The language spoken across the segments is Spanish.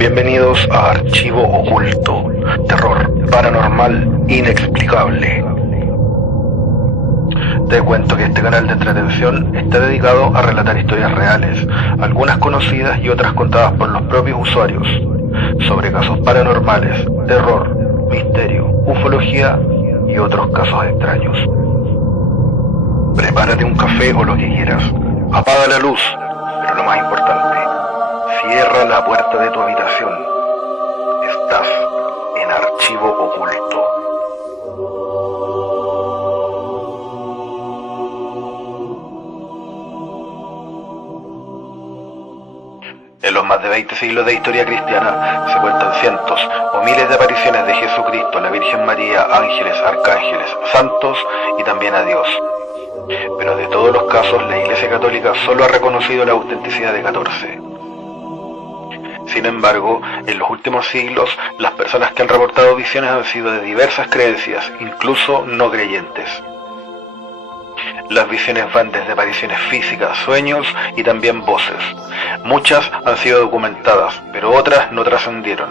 Bienvenidos a Archivo Oculto, terror paranormal inexplicable. Te cuento que este canal de entretención está dedicado a relatar historias reales, algunas conocidas y otras contadas por los propios usuarios, sobre casos paranormales, terror, misterio, ufología y otros casos extraños. Prepárate un café o lo que quieras, apaga la luz, pero lo más importante, cierra la puerta de tu habitación. Estás en Archivo Oculto. En los más de 20 siglos de historia cristiana se cuentan cientos o miles de apariciones de Jesucristo, la Virgen María, ángeles, arcángeles, santos y también a Dios. Pero de todos los casos, la Iglesia Católica solo ha reconocido la autenticidad de 14. Sin embargo, en los últimos siglos, las personas que han reportado visiones han sido de diversas creencias, incluso no creyentes. Las visiones van desde apariciones físicas, sueños y también voces. Muchas han sido documentadas, pero otras no trascendieron.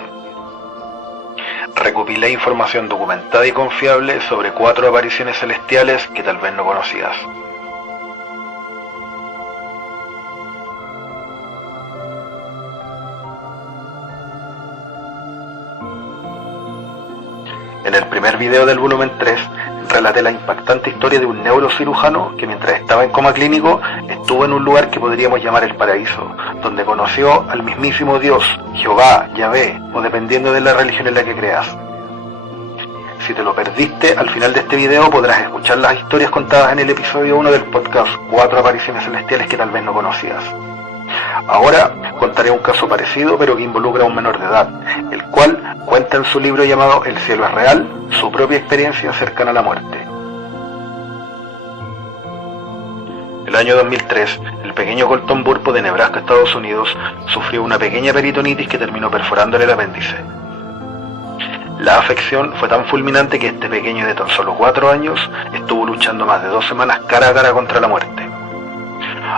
Recopilé información documentada y confiable sobre 4 apariciones celestiales que tal vez no conocías. En el primer video del volumen 3, relaté la impactante historia de un neurocirujano que mientras estaba en coma clínico, estuvo en un lugar que podríamos llamar el paraíso, donde conoció al mismísimo Dios, Jehová, Yahvé, o dependiendo de la religión en la que creas. Si te lo perdiste, al final de este video podrás escuchar las historias contadas en el episodio 1 del podcast 4 apariciones celestiales que tal vez no conocías. Ahora contaré un caso parecido pero que involucra a un menor de edad, el cual cuenta en su libro llamado El cielo es real, su propia experiencia cercana a la muerte. El año 2003, el pequeño Colton Burpo de Nebraska, Estados Unidos, sufrió una pequeña peritonitis que terminó perforándole el apéndice. La afección fue tan fulminante que este pequeño de tan solo 4 años estuvo luchando más de 2 semanas cara a cara contra la muerte.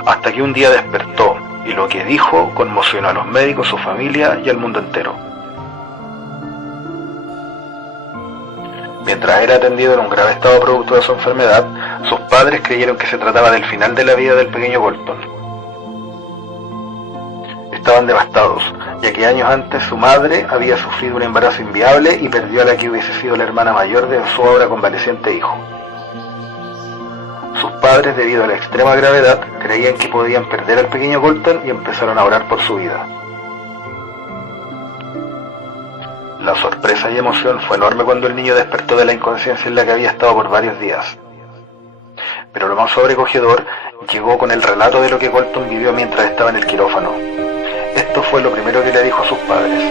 Hasta que un día despertó, y lo que dijo conmocionó a los médicos, su familia y al mundo entero. Mientras era atendido en un grave estado producto de su enfermedad, sus padres creyeron que se trataba del final de la vida del pequeño Colton. Estaban devastados, ya que años antes su madre había sufrido un embarazo inviable y perdió a la que hubiese sido la hermana mayor de su ahora convaleciente hijo. Sus padres, debido a la extrema gravedad, creían que podían perder al pequeño Colton y empezaron a orar por su vida. La sorpresa y emoción fue enorme cuando el niño despertó de la inconsciencia en la que había estado por varios días. Pero lo más sobrecogedor llegó con el relato de lo que Colton vivió mientras estaba en el quirófano. Esto fue lo primero que le dijo a sus padres.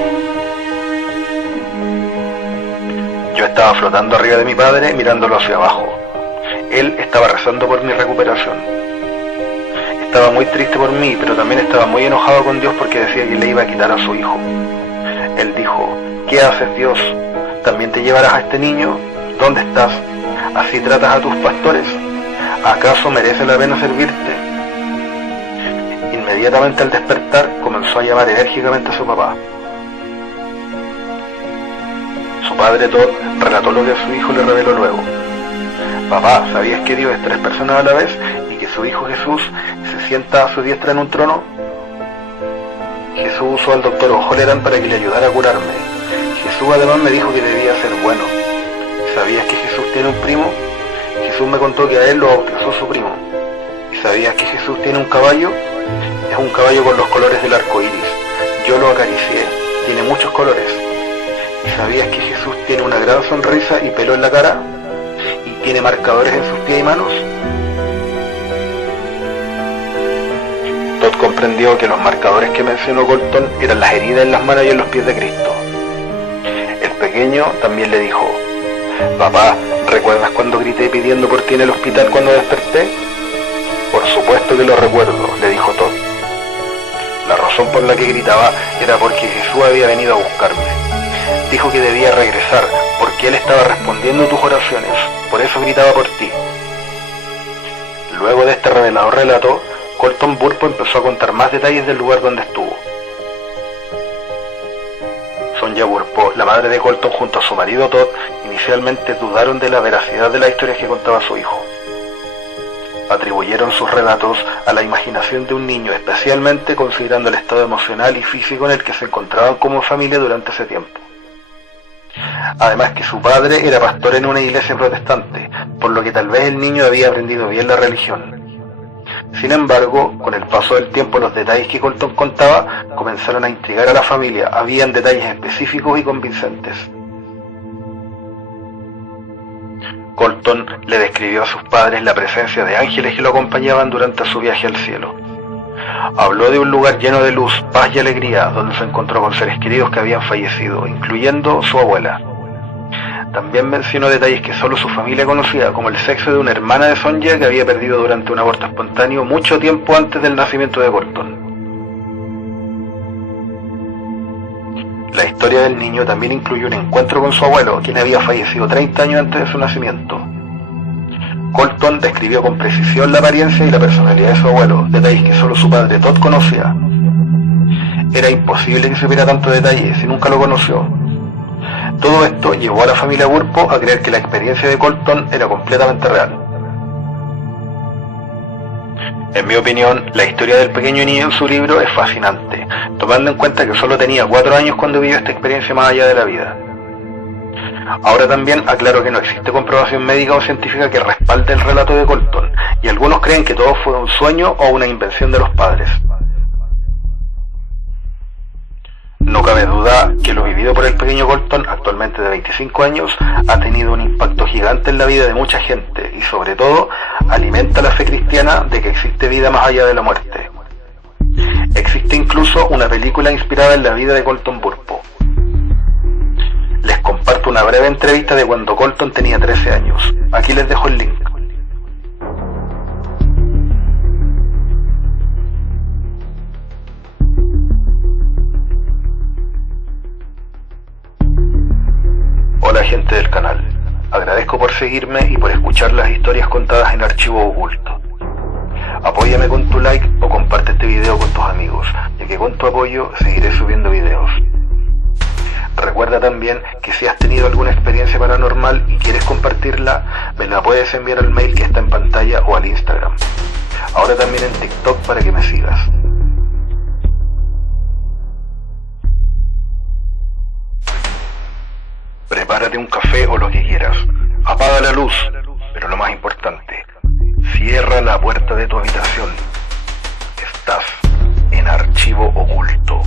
Yo estaba flotando arriba de mi padre mirándolo hacia abajo. Él estaba rezando por mi recuperación. Estaba muy triste por mí, pero también estaba muy enojado con Dios porque decía que le iba a quitar a su hijo. Él dijo: ¿qué haces, Dios? ¿También te llevarás a este niño? ¿Dónde estás? ¿Así tratas a tus pastores? ¿Acaso merece la pena servirte? Inmediatamente al despertar comenzó a llamar enérgicamente a su papá. Su padre Todd relató lo que a su hijo le reveló luego. Papá, ¿sabías que Dios es 3 personas a la vez y que su hijo Jesús se sienta a su diestra en un trono? Jesús usó al doctor O'Halloran para que le ayudara a curarme. Jesús además me dijo que debía ser bueno. ¿Sabías que Jesús tiene un primo? Jesús me contó que a él lo bautizó su primo. ¿Y sabías que Jesús tiene un caballo? Es un caballo con los colores del arco iris. Yo lo acaricié, tiene muchos colores. ¿Y sabías que Jesús tiene una gran sonrisa y pelo en la cara? ¿Y tiene marcadores en sus pies y manos? Todd comprendió que los marcadores que mencionó Colton eran las heridas en las manos y en los pies de Cristo. El pequeño también le dijo: papá, ¿recuerdas cuando grité pidiendo por ti en el hospital cuando desperté? Por supuesto que lo recuerdo, le dijo Todd. La razón por la que gritaba era porque Jesús había venido a buscarme. Dijo que debía regresar porque Él estaba respondiendo tus oraciones, por eso gritaba por ti. Luego de este revelador relato, Colton Burpo empezó a contar más detalles del lugar donde estuvo. Sonja Burpo, la madre de Colton, junto a su marido Todd, inicialmente dudaron de la veracidad de las historias que contaba su hijo. Atribuyeron sus relatos a la imaginación de un niño, especialmente considerando el estado emocional y físico en el que se encontraban como familia durante ese tiempo. Además que su padre era pastor en una iglesia protestante, por lo que tal vez el niño había aprendido bien la religión. Sin embargo, con el paso del tiempo los detalles que Colton contaba comenzaron a intrigar a la familia. Habían detalles específicos y convincentes. Colton le describió a sus padres la presencia de ángeles que lo acompañaban durante su viaje al cielo. Habló de un lugar lleno de luz, paz y alegría, donde se encontró con seres queridos que habían fallecido, incluyendo su abuela. También mencionó detalles que solo su familia conocía, como el sexo de una hermana de Sonja que había perdido durante un aborto espontáneo mucho tiempo antes del nacimiento de Colton. La historia del niño también incluye un encuentro con su abuelo, quien había fallecido 30 años antes de su nacimiento. Colton describió con precisión la apariencia y la personalidad de su abuelo, detalles que solo su padre Todd conocía. Era imposible que supiera tantos detalles si nunca lo conoció. Todo esto llevó a la familia Burpo a creer que la experiencia de Colton era completamente real. En mi opinión, la historia del pequeño niño en su libro es fascinante, tomando en cuenta que solo tenía 4 años cuando vivió esta experiencia más allá de la vida. Ahora también aclaro que no existe comprobación médica o científica que respalde el relato de Colton, y algunos creen que todo fue un sueño o una invención de los padres. No cabe duda que lo vivido por el pequeño Colton, actualmente de 25 años, ha tenido un impacto gigante en la vida de mucha gente y sobre todo alimenta la fe cristiana de que existe vida más allá de la muerte. Existe incluso una película inspirada en la vida de Colton Burpo. Les comparto una breve entrevista de cuando Colton tenía 13 años. Aquí les dejo el link. Hola gente del canal, agradezco por seguirme y por escuchar las historias contadas en Archivo Oculto. Apóyame con tu like o comparte este video con tus amigos, ya que con tu apoyo seguiré subiendo videos. Recuerda también que si has tenido alguna experiencia paranormal y quieres compartirla, me la puedes enviar al mail que está en pantalla o al Instagram. Ahora también en TikTok para que me sigas. Prepárate un café o lo que quieras. Apaga la luz, pero lo más importante, cierra la puerta de tu habitación. Estás en Archivo Oculto.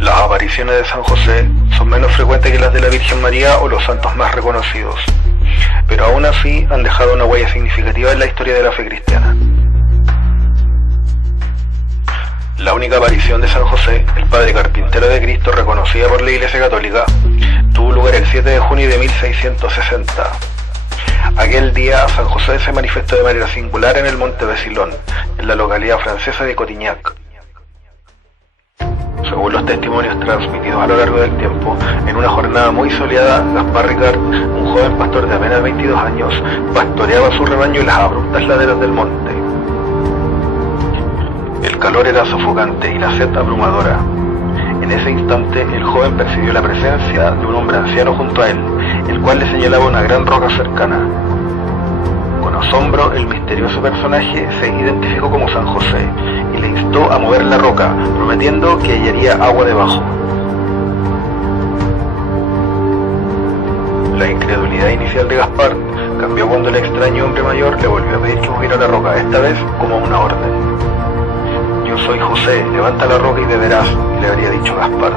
Las apariciones de San José son menos frecuentes que las de la Virgen María o los santos más reconocidos, pero aún así han dejado una huella significativa en la historia de la fe cristiana. La única aparición de San José, el padre carpintero de Cristo reconocida por la Iglesia Católica, tuvo lugar el 7 de junio de 1660. Aquel día San José se manifestó de manera singular en el monte Besilón, en la localidad francesa de Cotignac. Según los testimonios transmitidos a lo largo del tiempo, en una jornada muy soleada, Gaspar Ricard, un joven pastor de apenas 22 años, pastoreaba su rebaño en las abruptas laderas del monte. El calor era sofocante y la sed abrumadora. En ese instante, el joven percibió la presencia de un hombre anciano junto a él, el cual le señalaba una gran roca cercana. Con asombro, el misterioso personaje se identificó como San José y le instó a mover la roca, prometiendo que hallaría agua debajo. La incredulidad inicial de Gaspar cambió cuando el extraño hombre mayor le volvió a pedir que moviera la roca, esta vez como una orden. Yo soy José, levanta la roca y beberás, le habría dicho Gaspar.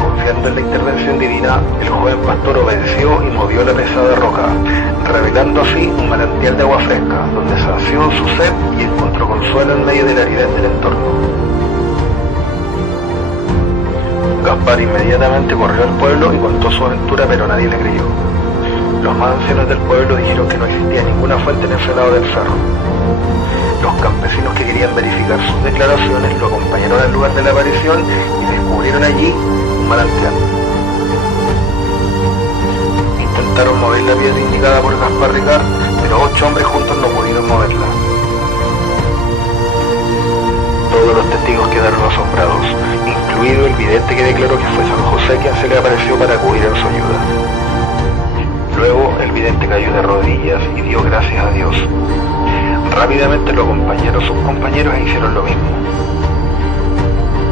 Confiando en la intervención divina, el joven pastor obedeció y movió la pesada roca, revelando así un manantial de agua fresca, donde sació su sed y encontró consuelo en medio de la aridez del entorno. Gaspar inmediatamente corrió al pueblo y contó su aventura, pero nadie le creyó. Los más ancianos del pueblo dijeron que no existía ninguna fuente en ese lado del cerro. Los campesinos que querían verificar sus declaraciones lo acompañaron al lugar de la aparición y descubrieron allí un manantial. Intentaron mover la piedra indicada por Gaspar Ricard, pero pero 8 hombres juntos no pudieron moverla. Todos los testigos quedaron asombrados, incluido el vidente que declaró que fue San José quien se le apareció para acudir en su ayuda. Luego el vidente cayó de rodillas y dio gracias a Dios. Rápidamente lo acompañaron sus compañeros e hicieron lo mismo.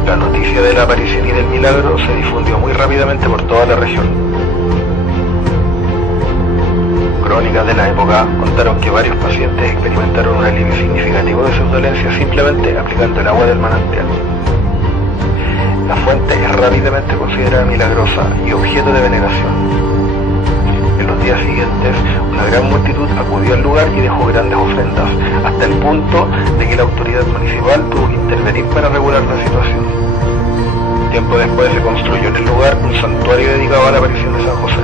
La noticia de la aparición y del milagro se difundió muy rápidamente por toda la región. Crónicas de la época contaron que varios pacientes experimentaron un alivio significativo de sus dolencias simplemente aplicando el agua del manantial. La fuente es rápidamente considerada milagrosa y objeto de veneración. En los días siguientes, una gran multitud acudió al lugar y dejó grandes ofrendas, hasta el punto de que la autoridad municipal tuvo que intervenir para regular la situación. Tiempo después se construyó en el lugar un santuario dedicado a la aparición de San José.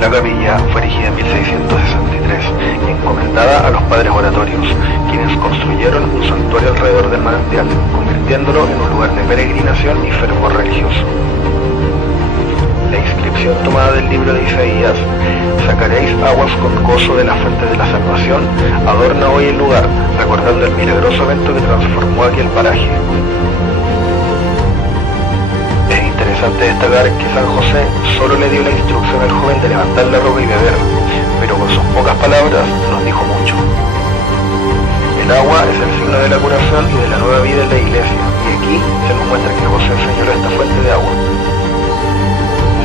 La capilla fue erigida en 1663 y encomendada a los padres oratorios, quienes construyeron un santuario alrededor del manantial, convirtiéndolo en un lugar de peregrinación y fervor religioso. La inscripción tomada del libro de Isaías, "Sacaréis aguas con gozo de la fuente de la salvación", adorna hoy el lugar, recordando el milagroso evento que transformó aquel paraje. Es interesante destacar que San José solo le dio la instrucción al joven de levantar la ropa y beber, pero con sus pocas palabras nos dijo mucho. El agua es el signo de la curación y de la nueva vida en la iglesia, y aquí se nos muestra que José señaló esta fuente de agua.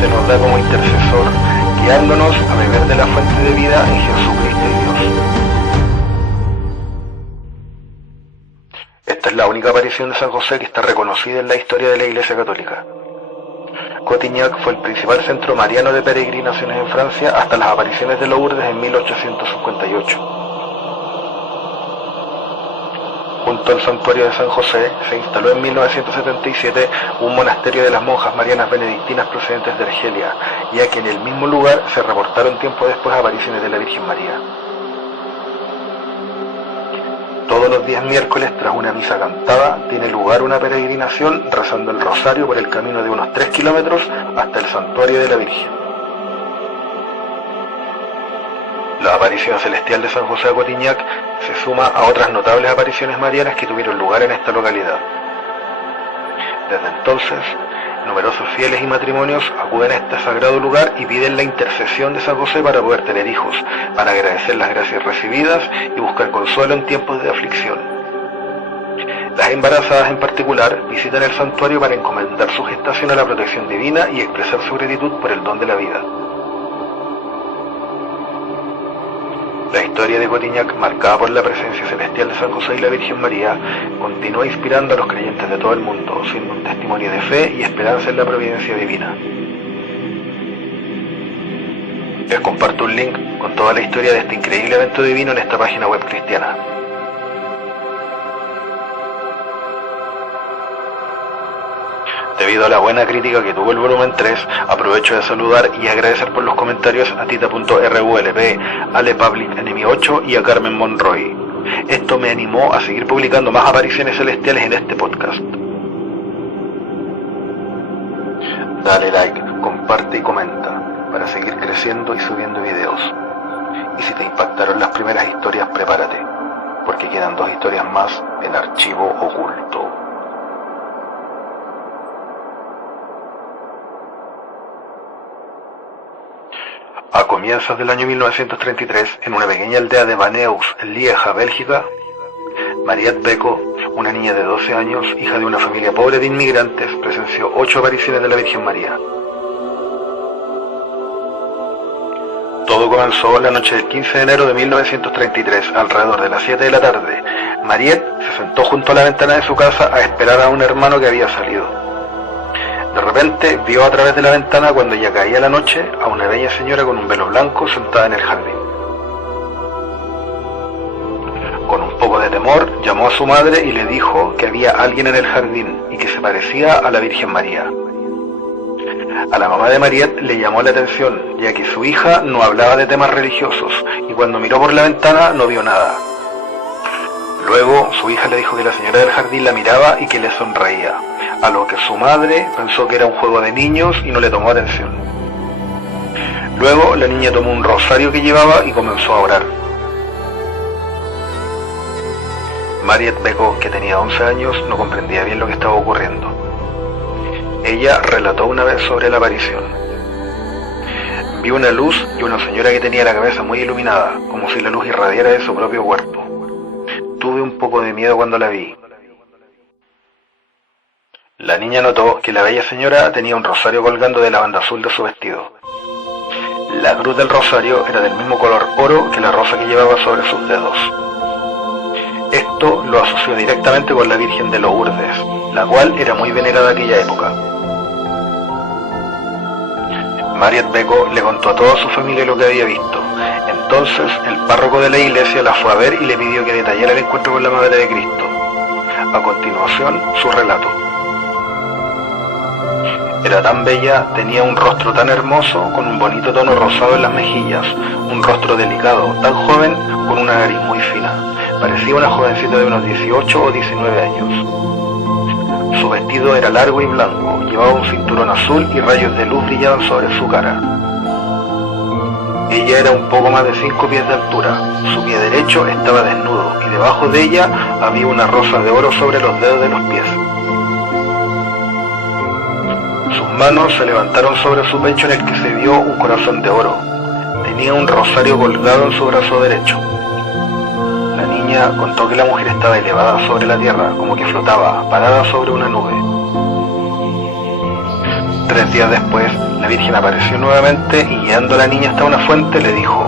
Se nos da como intercesor, guiándonos a beber de la fuente de vida en Jesucristo y Dios. Esta es la única aparición de San José que está reconocida en la historia de la Iglesia Católica. Cotignac fue el principal centro mariano de peregrinaciones en Francia hasta las apariciones de Lourdes en 1858. Junto al santuario de San José se instaló en 1977 un monasterio de las monjas marianas benedictinas procedentes de Argelia, ya que en el mismo lugar se reportaron tiempo después apariciones de la Virgen María. Todos los días miércoles, tras una misa cantada, tiene lugar una peregrinación rezando el rosario por el camino de unos 3 kilómetros hasta el santuario de la Virgen. La aparición celestial de San José a Cotignac se suma a otras notables apariciones marianas que tuvieron lugar en esta localidad. Desde entonces, numerosos fieles y matrimonios acuden a este sagrado lugar y piden la intercesión de San José para poder tener hijos, para agradecer las gracias recibidas y buscar consuelo en tiempos de aflicción. Las embarazadas en particular visitan el santuario para encomendar su gestación a la protección divina y expresar su gratitud por el don de la vida. La historia de Cotignac, marcada por la presencia celestial de San José y la Virgen María, continúa inspirando a los creyentes de todo el mundo, siendo un testimonio de fe y esperanza en la providencia divina. Les comparto un link con toda la historia de este increíble evento divino en esta página web cristiana. Debido a la buena crítica que tuvo el volumen 3, aprovecho de saludar y agradecer por los comentarios a Tita.rvlp, Ale Public Enemy 8 y a Carmen Monroy. Esto me animó a seguir publicando más apariciones celestiales en este podcast. Dale like, comparte y comenta para seguir creciendo y subiendo videos. Y si te impactaron las primeras historias, prepárate, porque quedan 2 historias más en archivo oculto. A comienzos del año 1933, en una pequeña aldea de Baneus, en Lieja, Bélgica, Mariette Beko, una niña de 12 años, hija de una familia pobre de inmigrantes, presenció 8 apariciones de la Virgen María. Todo comenzó la noche del 15 de enero de 1933, alrededor de las 7 de la tarde. Mariette se sentó junto a la ventana de su casa a esperar a un hermano que había salido. De repente vio a través de la ventana, cuando ya caía la noche, a una bella señora con un velo blanco sentada en el jardín. Con un poco de temor, llamó a su madre y le dijo que había alguien en el jardín y que se parecía a la Virgen María. A la mamá de Mariette le llamó la atención, ya que su hija no hablaba de temas religiosos y cuando miró por la ventana no vio nada. Luego su hija le dijo que la señora del jardín la miraba y que le sonreía, a lo que su madre pensó que era un juego de niños y no le tomó atención. Luego la niña tomó un rosario que llevaba y comenzó a orar. Mariette Beko, que tenía 11 años, no comprendía bien lo que estaba ocurriendo. Ella relató una vez sobre la aparición. Vi una luz y una señora que tenía la cabeza muy iluminada, como si la luz irradiara de su propio cuerpo. Tuve un poco de miedo cuando la vi. La niña notó que la bella señora tenía un rosario colgando de la banda azul de su vestido. La cruz del rosario era del mismo color oro que la rosa que llevaba sobre sus dedos. Esto lo asoció directamente con la Virgen de Lourdes, la cual era muy venerada en aquella época. Mariette Beko le contó a toda su familia lo que había visto. Entonces el párroco de la iglesia la fue a ver y le pidió que detallara el encuentro con la Madre de Cristo. A continuación, su relato. Era tan bella, tenía un rostro tan hermoso, con un bonito tono rosado en las mejillas, un rostro delicado, tan joven, con una nariz muy fina. Parecía una jovencita de unos 18 o 19 años. Su vestido era largo y blanco, llevaba un cinturón azul y rayos de luz brillaban sobre su cara. Ella era un poco más de 5 pies de altura, su pie derecho estaba desnudo y debajo de ella había una rosa de oro sobre los dedos de los pies. Sus manos se levantaron sobre su pecho en el que se vio un corazón de oro. Tenía un rosario colgado en su brazo derecho. La niña contó que la mujer estaba elevada sobre la tierra, como que flotaba, parada sobre una nube. 3 días después, la Virgen apareció nuevamente y guiando a la niña hasta una fuente le dijo: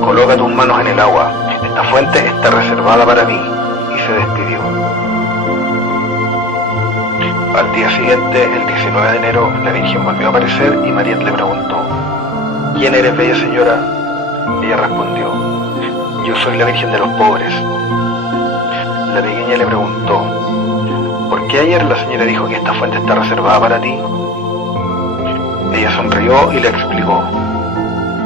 «Coloca tus manos en el agua, esta fuente está reservada para mí», y se despidió. Al día siguiente, el 19 de enero, la Virgen volvió a aparecer y Mariette le preguntó: «¿Quién eres, bella señora?». Ella respondió: «Yo soy la Virgen de los pobres». La pequeña le preguntó: «¿Por qué ayer la señora dijo que esta fuente está reservada para ti?». Ella sonrió y le explicó: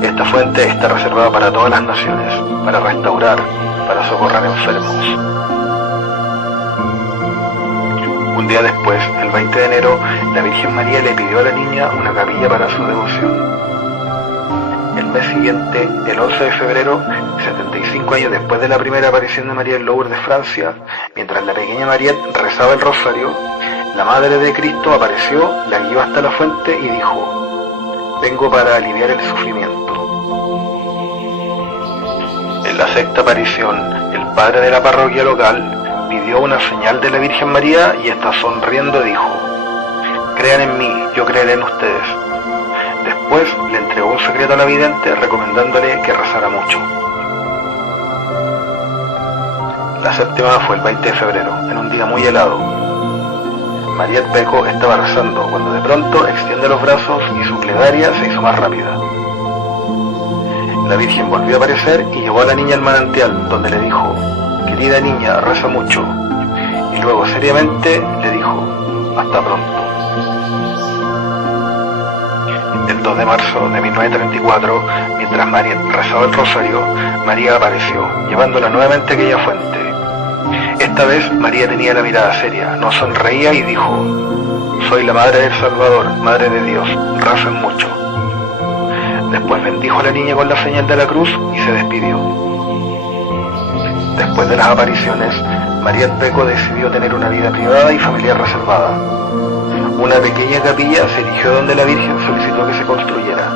«Esta fuente está reservada para todas las naciones, para restaurar, para socorrer enfermos». Un día después, el 20 de enero, la Virgen María le pidió a la niña una capilla para su devoción. El mes siguiente, el 11 de febrero, 75 años después de la primera aparición de María en Lourdes, Francia, mientras la pequeña Mariette rezaba el rosario, la Madre de Cristo apareció, la guió hasta la fuente y dijo: «Vengo para aliviar el sufrimiento». En la sexta aparición, el padre de la parroquia local pidió una señal de la Virgen María y esta, sonriendo, dijo: «Crean en mí, yo creeré en ustedes». Después le entregó un secreto a la vidente recomendándole que rezara mucho. La séptima fue el 20 de febrero, en un día muy helado. Mariette Beko estaba rezando cuando de pronto extiende los brazos y su plegaria se hizo más rápida. La Virgen volvió a aparecer y llevó a la niña al manantial, donde le dijo: «Querida niña, reza mucho». Y luego seriamente le dijo: «Hasta pronto». El 2 de marzo de 1934, mientras Mariette rezaba el rosario, María apareció, llevándola nuevamente a aquella fuente. Esta vez María tenía la mirada seria, no sonreía y dijo: «Soy la Madre del Salvador, Madre de Dios, recen mucho». Después bendijo a la niña con la señal de la cruz y se despidió. Después de las apariciones, Mariette Beko decidió tener una vida privada y familiar reservada. Una pequeña capilla se erigió donde la Virgen solicitó que se construyera.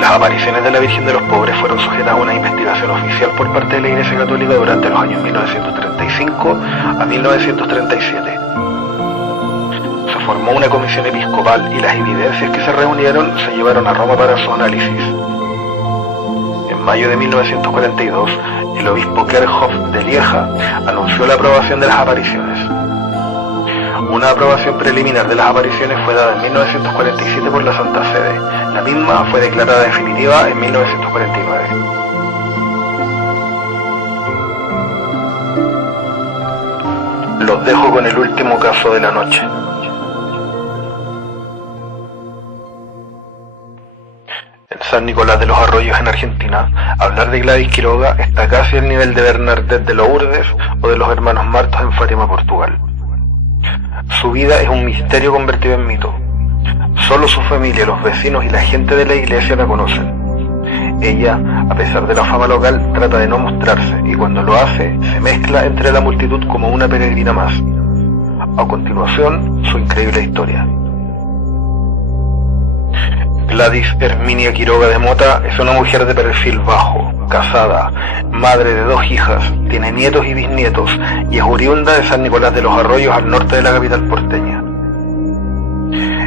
Las apariciones de la Virgen de los Pobres fueron sujetas a una investigación oficial por parte de la Iglesia Católica durante los años 1935 a 1937. Se formó una comisión episcopal y las evidencias que se reunieron se llevaron a Roma para su análisis. En mayo de 1942, el obispo Kerkhoff de Lieja anunció la aprobación de las apariciones. Una aprobación preliminar de las apariciones fue dada en 1947 por la Santa Sede. La misma fue declarada definitiva en 1949. Los dejo con el último caso de la noche. En San Nicolás de los Arroyos, en Argentina, hablar de Gladys Quiroga está casi al nivel de Bernadette de Lourdes o de los hermanos Martos en Fátima, Portugal. Su vida es un misterio convertido en mito. Solo su familia, los vecinos y la gente de la iglesia la conocen. Ella, a pesar de la fama local, trata de no mostrarse y cuando lo hace, se mezcla entre la multitud como una peregrina más. A continuación, su increíble historia. Gladys Herminia Quiroga de Mota es una mujer de perfil bajo, casada, madre de 2 hijas, tiene nietos y bisnietos y es oriunda de San Nicolás de los Arroyos al norte de la capital porteña.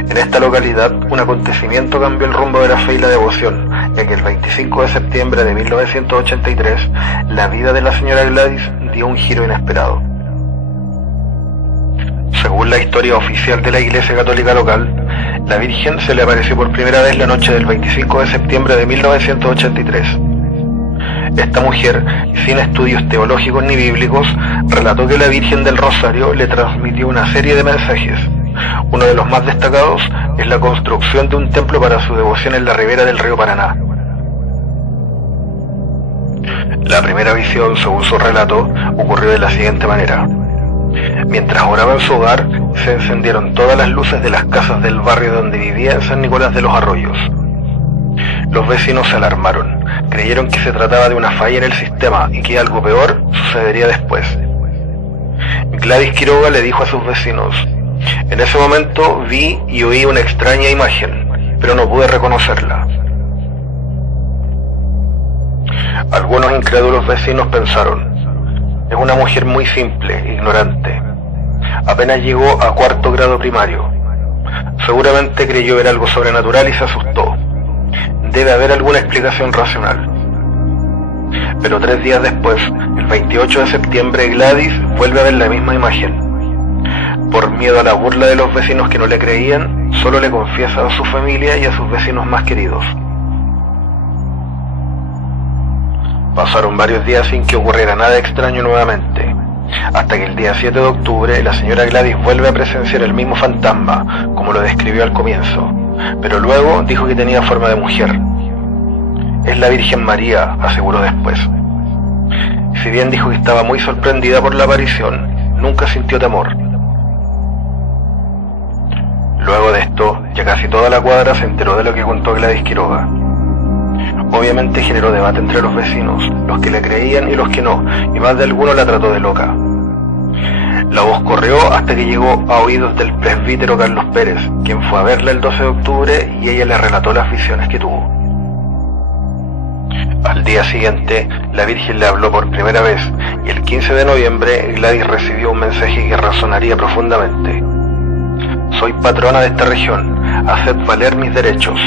En esta localidad, un acontecimiento cambió el rumbo de la fe y la devoción, ya que el 25 de septiembre de 1983, la vida de la señora Gladys dio un giro inesperado. Según la historia oficial de la Iglesia Católica local, la Virgen se le apareció por primera vez la noche del 25 de septiembre de 1983. Esta mujer, sin estudios teológicos ni bíblicos, relató que la Virgen del Rosario le transmitió una serie de mensajes. Uno de los más destacados es la construcción de un templo para su devoción en la ribera del río Paraná. La primera visión, según su relato, ocurrió de la siguiente manera. Mientras oraba en su hogar, se encendieron todas las luces de las casas del barrio donde vivía en San Nicolás de los Arroyos. Los vecinos se alarmaron, creyeron que se trataba de una falla en el sistema y que algo peor sucedería después. Gladys Quiroga le dijo a sus vecinos: en ese momento vi y oí una extraña imagen, pero no pude reconocerla. Algunos incrédulos vecinos pensaron: es una mujer muy simple, ignorante. Apenas llegó a 4º grado primario. Seguramente creyó ver algo sobrenatural y se asustó. Debe haber alguna explicación racional. Pero 3 días después, el 28 de septiembre, Gladys vuelve a ver la misma imagen. Por miedo a la burla de los vecinos que no le creían, solo le confiesa a su familia y a sus vecinos más queridos. Pasaron varios días sin que ocurriera nada extraño nuevamente, hasta que el día 7 de octubre la señora Gladys vuelve a presenciar el mismo fantasma, como lo describió al comienzo, pero luego dijo que tenía forma de mujer. Es la Virgen María, aseguró después. Si bien dijo que estaba muy sorprendida por la aparición, nunca sintió temor. Luego de esto, ya casi toda la cuadra se enteró de lo que contó Gladys Quiroga. Obviamente generó debate entre los vecinos, los que le creían y los que no, y más de alguno la trató de loca. La voz corrió hasta que llegó a oídos del presbítero Carlos Pérez, quien fue a verla el 12 de octubre y ella le relató las visiones que tuvo. Al día siguiente, la Virgen le habló por primera vez, y el 15 de noviembre Gladys recibió un mensaje que resonaría profundamente. Soy patrona de esta región, haced valer mis derechos.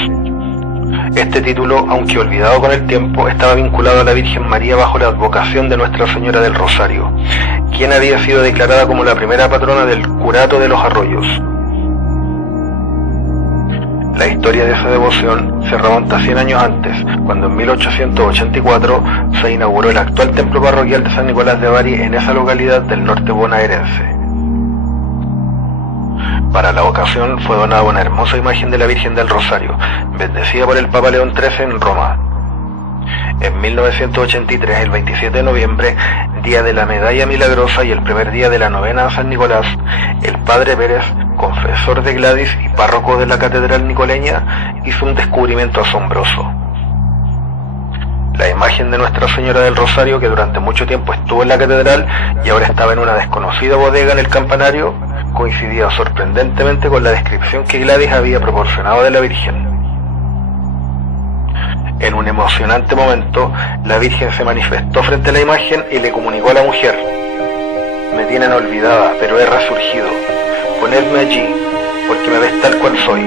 Este título, aunque olvidado con el tiempo, estaba vinculado a la Virgen María bajo la advocación de Nuestra Señora del Rosario, quien había sido declarada como la primera patrona del curato de los Arroyos. La historia de esa devoción se remonta 100 años antes, cuando en 1884 se inauguró el actual templo parroquial de San Nicolás de Bari en esa localidad del norte bonaerense. Para la ocasión fue donada una hermosa imagen de la Virgen del Rosario, bendecida por el Papa León XIII en Roma. En 1983, el 27 de noviembre, día de la Medalla Milagrosa y el primer día de la novena a San Nicolás, el padre Pérez, confesor de Gladys y párroco de la catedral nicoleña, hizo un descubrimiento asombroso. La imagen de Nuestra Señora del Rosario, que durante mucho tiempo estuvo en la catedral y ahora estaba en una desconocida bodega en el campanario, coincidía sorprendentemente con la descripción que Gladys había proporcionado de la Virgen. En un emocionante momento, la Virgen se manifestó frente a la imagen y le comunicó a la mujer: me tienen olvidada, pero he resurgido. Ponedme allí, porque me ves tal cual soy.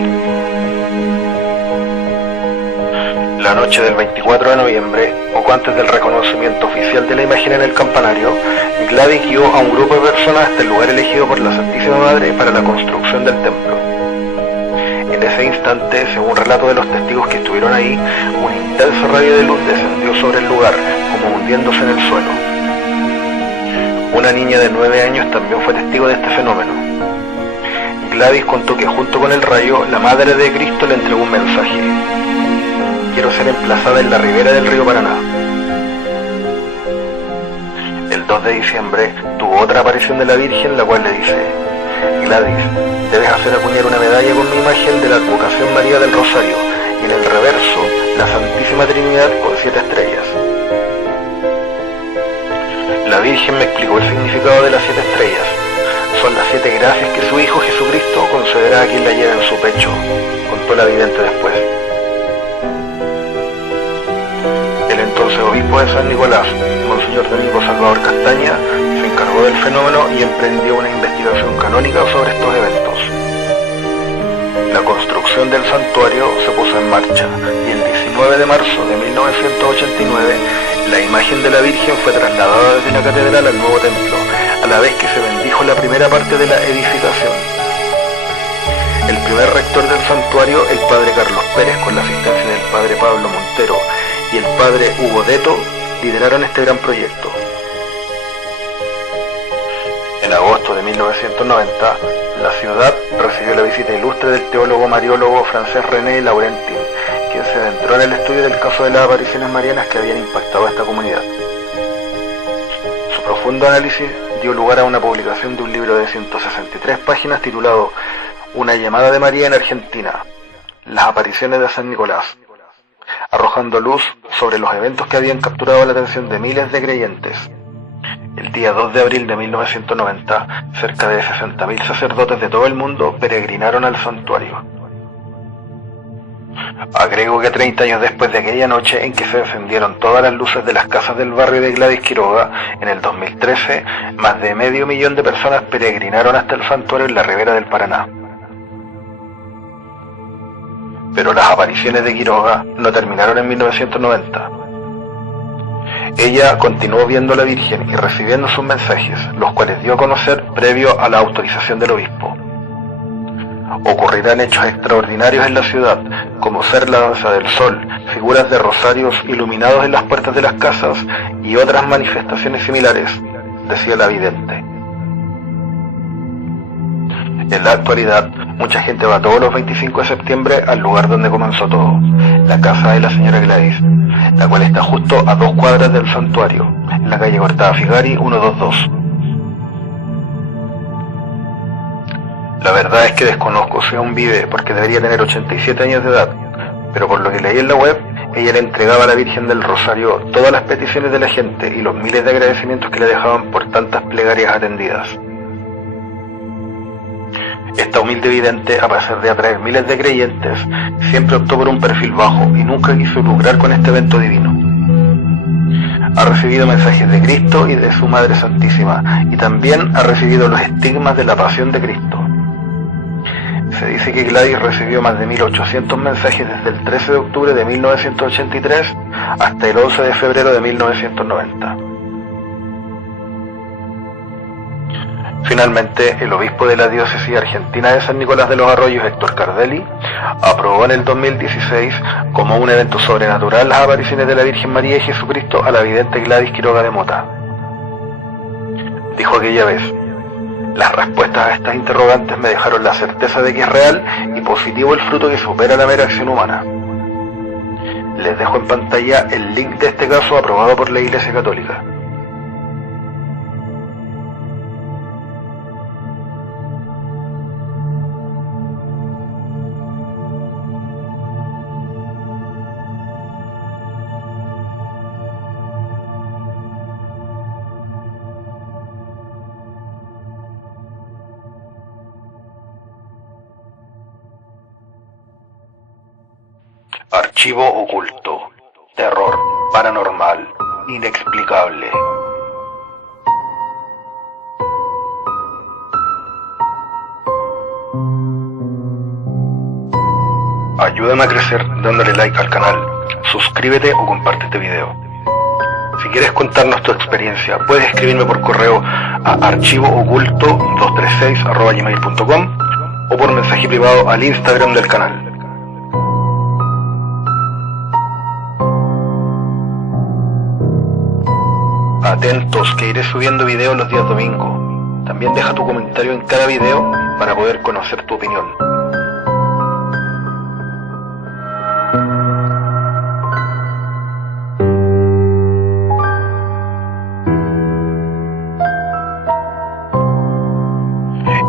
La noche del 24 de noviembre, poco antes del reconocimiento oficial de la imagen en el campanario, Gladys guió a un grupo de personas hasta el lugar elegido por la Santísima Madre para la construcción del templo. En ese instante, según relato de los testigos que estuvieron ahí, un intenso rayo de luz descendió sobre el lugar, como hundiéndose en el suelo. Una niña de 9 años también fue testigo de este fenómeno. Gladys contó que junto con el rayo, la Madre de Cristo le entregó un mensaje: quiero ser emplazada en la ribera del río Paraná. El 2 de diciembre tuvo otra aparición de la Virgen, la cual le dice: Gladys, debes hacer acuñar una medalla con mi imagen de la Advocación María del Rosario y en el reverso la Santísima Trinidad con 7 estrellas. La Virgen me explicó el significado de las 7 estrellas. Son las 7 gracias que su Hijo Jesucristo concederá a quien la lleve en su pecho, contó la vidente después. El entonces obispo de San Nicolás, Monseñor Domingo Salvador Castaña, se encargó del fenómeno y emprendió una investigación canónica sobre estos eventos. La construcción del santuario se puso en marcha y el 19 de marzo de 1989 la imagen de la Virgen fue trasladada desde la catedral al nuevo templo, a la vez que se bendijo la primera parte de la edificación. El primer rector del santuario, el padre Carlos Pérez, con la asistencia del padre Pablo Montero y el padre Hugo Deto, lideraron este gran proyecto. En agosto de 1990, la ciudad recibió la visita ilustre del teólogo mariólogo francés René Laurentin, quien se adentró en el estudio del caso de las apariciones marianas que habían impactado a esta comunidad. Su profundo análisis dio lugar a una publicación de un libro de 163 páginas titulado Una llamada de María en Argentina, las apariciones de San Nicolás, arrojando luz sobre los eventos que habían capturado la atención de miles de creyentes. El día 2 de abril de 1990, cerca de 60.000 sacerdotes de todo el mundo peregrinaron al santuario. Agrego que 30 años después de aquella noche en que se encendieron todas las luces de las casas del barrio de Gladys Quiroga, en el 2013, más de 500.000 de personas peregrinaron hasta el santuario en la ribera del Paraná. Pero las apariciones de Quiroga no terminaron en 1990. Ella continuó viendo a la Virgen y recibiendo sus mensajes, los cuales dio a conocer previo a la autorización del obispo. Ocurrirán hechos extraordinarios en la ciudad, como ser la danza del sol, figuras de rosarios iluminados en las puertas de las casas y otras manifestaciones similares, decía la vidente. En la actualidad, mucha gente va todos los 25 de septiembre al lugar donde comenzó todo, la casa de la señora Gladys, la cual está justo a 2 cuadras del santuario, en la calle Cortada Figari 122. La verdad es que desconozco si aún vive, porque debería tener 87 años de edad, pero por lo que leí en la web, ella le entregaba a la Virgen del Rosario todas las peticiones de la gente y los miles de agradecimientos que le dejaban por tantas plegarias atendidas. Esta humilde vidente, a pesar de atraer miles de creyentes, siempre optó por un perfil bajo y nunca quiso lucrar con este evento divino. Ha recibido mensajes de Cristo y de su Madre Santísima, y también ha recibido los estigmas de la pasión de Cristo. Se dice que Gladys recibió más de 1.800 mensajes desde el 13 de octubre de 1983 hasta el 11 de febrero de 1990. Finalmente, el obispo de la diócesis argentina de San Nicolás de los Arroyos, Héctor Cardelli, aprobó en el 2016 como un evento sobrenatural las apariciones de la Virgen María y Jesucristo a la vidente Gladys Quiroga de Mota. Dijo aquella vez: las respuestas a estas interrogantes me dejaron la certeza de que es real y positivo el fruto que supera la mera acción humana. Les dejo en pantalla el link de este caso aprobado por la Iglesia Católica. Archivo oculto, terror paranormal, inexplicable. Ayúdame a crecer dándole like al canal, suscríbete o comparte este video. Si quieres contarnos tu experiencia, puedes escribirme por correo a archivooculto236@gmail.com o por mensaje privado al Instagram del canal. Atentos, que iré subiendo videos los días domingos. También deja tu comentario en cada video para poder conocer tu opinión.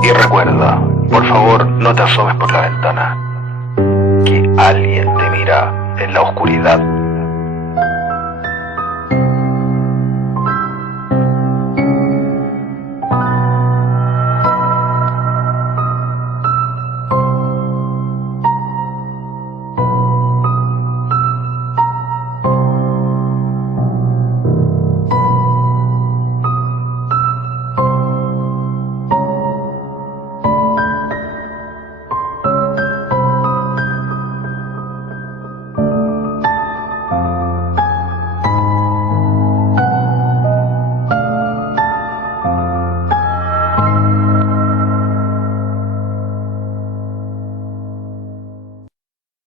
Y recuerda, Por favor, no te asomes por la ventana, que alguien te mira en la oscuridad.